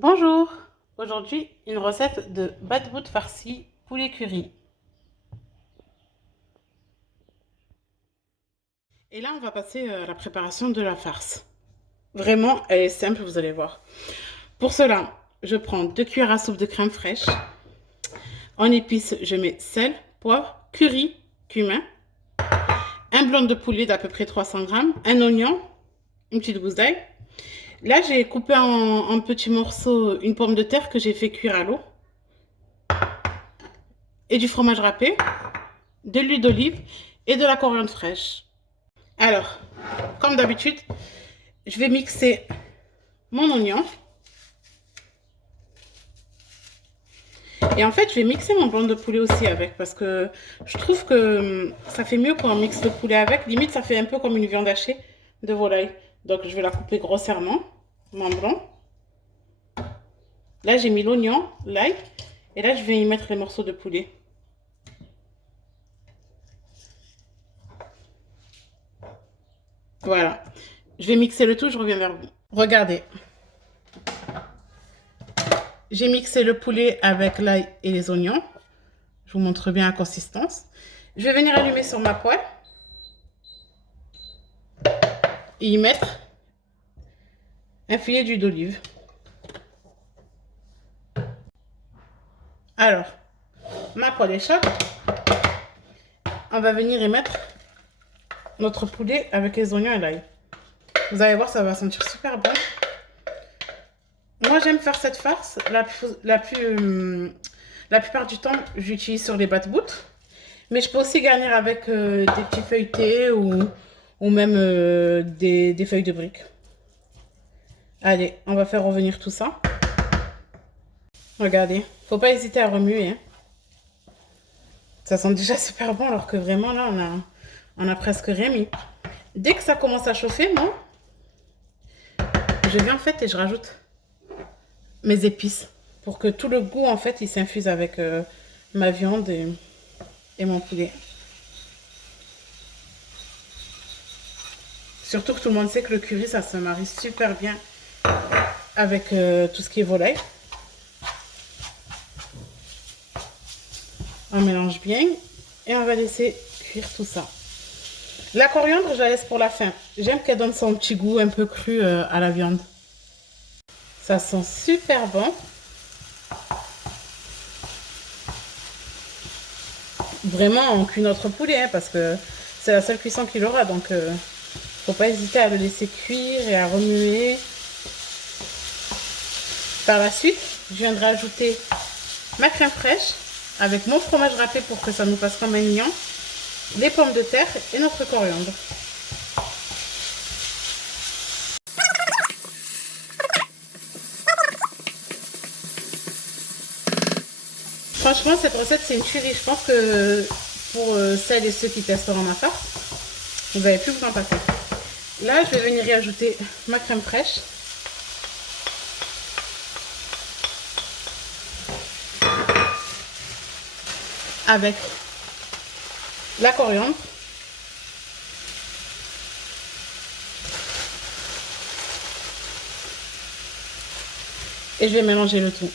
Bonjour, aujourd'hui une recette de batbout farci poulet curry. Et là on va passer à la préparation de la farce. Vraiment elle est simple, vous allez voir. Pour cela, je prends 2 cuillères à soupe de crème fraîche. En épices, je mets sel, poivre, curry, cumin, un blanc de poulet d'à peu près 300 grammes, un oignon, une petite gousse d'ail. Là j'ai coupé en petits morceaux une pomme de terre que j'ai fait cuire à l'eau et du fromage râpé, de l'huile d'olive et de la coriandre fraîche. Alors, comme d'habitude, je vais mixer mon oignon. Et en fait, je vais mixer mon blanc de poulet aussi avec parce que je trouve que ça fait mieux quand on mixe le poulet avec. Limite, ça fait un peu comme une viande hachée de volaille. Donc, je vais la couper grossièrement, mon blanc. Là, j'ai mis l'oignon, l'ail. Et là, je vais y mettre les morceaux de poulet. Voilà. Je vais mixer le tout, je reviens vers vous. Regardez. J'ai mixé le poulet avec l'ail et les oignons. Je vous montre bien la consistance. Je vais venir allumer sur ma poêle et y mettre un filet d'huile d'olive. Alors, ma poêle est chaude. On va venir y mettre notre poulet avec les oignons et l'ail. Vous allez voir, ça va sentir super bon. Moi, j'aime faire cette farce. La plupart du temps, j'utilise sur les batbout. Mais je peux aussi garnir avec des petits feuilletés ou même des feuilles de briques. Allez, on va faire revenir tout ça. Regardez, faut pas hésiter à remuer. Hein. Ça sent déjà super bon alors que vraiment là, on a presque rien mis. Dès que ça commence à chauffer, moi, je viens en fait et je rajoute mes épices pour que tout le goût en fait il s'infuse avec ma viande et mon poulet. Surtout que tout le monde sait que le curry ça se marie super bien avec tout ce qui est volaille. On mélange bien et on va laisser cuire tout ça. La coriandre, je la laisse pour la fin. J'aime qu'elle donne son petit goût un peu cru à la viande. Ça sent super bon. Vraiment, on cuit notre poulet hein, parce que c'est la seule cuisson qu'il aura. Donc, faut pas hésiter à le laisser cuire et à remuer. Par la suite, je viendrai ajouter ma crème fraîche avec mon fromage râpé pour que ça nous fasse comme un mignon, les pommes de terre et notre coriandre. Franchement, cette recette, c'est une tuerie. Je pense que pour celles et ceux qui testeront ma farce, vous n'allez plus vous en passer. Là, je vais venir y ajouter ma crème fraîche. Avec la coriandre. Et je vais mélanger le tout.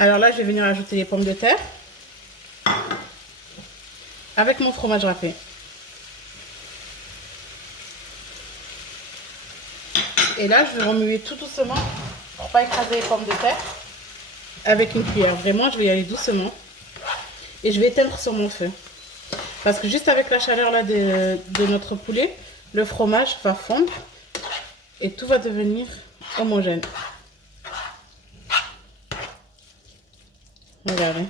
Alors là, je vais venir ajouter les pommes de terre avec mon fromage râpé. Et là, je vais remuer tout doucement pour ne pas écraser les pommes de terre avec une cuillère. Vraiment, je vais y aller doucement. Et je vais éteindre sur mon feu. Parce que juste avec la chaleur là de notre poulet, le fromage va fondre et tout va devenir homogène. Regardez.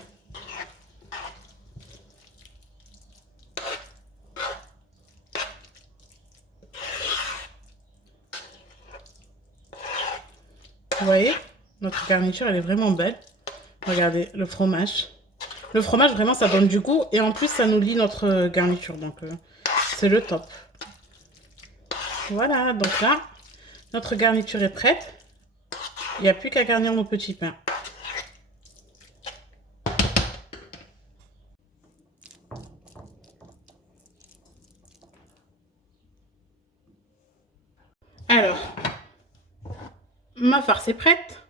Vous voyez, notre garniture, elle est vraiment belle. Regardez, le fromage. Le fromage, vraiment, ça donne du goût. Et en plus, ça nous lie notre garniture. Donc, c'est le top. Voilà, donc là, notre garniture est prête. Il n'y a plus qu'à garnir nos petits pains. ma farce est prête.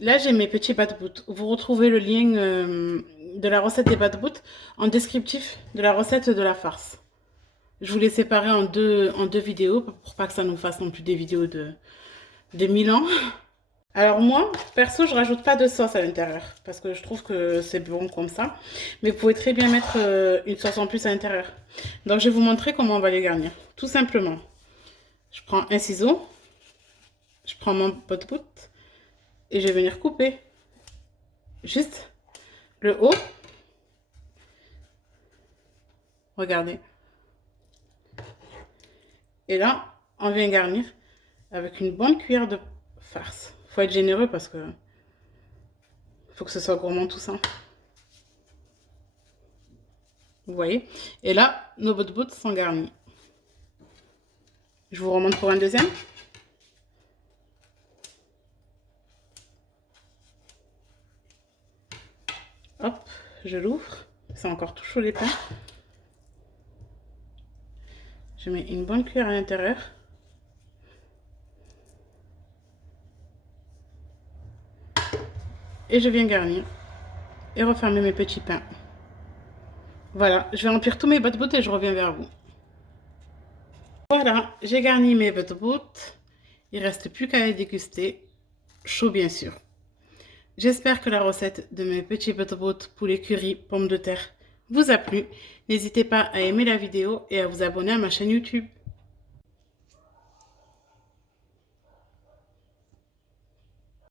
Là, j'ai mes petits bat-bout. Vous retrouvez le lien de la recette des bat-bout en descriptif de la recette de la farce. Je vous les séparer en deux vidéos pour pas que ça nous fasse non plus des vidéos de 1000 ans. Alors moi, perso, je rajoute pas de sauce à l'intérieur parce que je trouve que c'est bon comme ça. Mais vous pouvez très bien mettre une sauce en plus à l'intérieur. Donc je vais vous montrer comment on va les garnir. Tout simplement, je prends un ciseau, je prends mon pot-bout et je vais venir couper juste le haut. Regardez. Et là, on vient garnir avec une bonne cuillère de farce. Faut être généreux parce que faut que ce soit gourmand tout ça. Vous voyez? Et là, nos bouts sont garnis. Je vous remonte pour un deuxième. Hop, je l'ouvre. C'est encore tout chaud les pains. Je mets une bonne cuillère à l'intérieur. Et je viens garnir et refermer mes petits pains. Voilà, je vais remplir tous mes bouts et je reviens vers vous. Voilà, j'ai garni mes bouts. Il ne reste plus qu'à les déguster. Chaud bien sûr. J'espère que la recette de mes petits butt poulet curry pommes de terre vous a plu. N'hésitez pas à aimer la vidéo et à vous abonner à ma chaîne YouTube.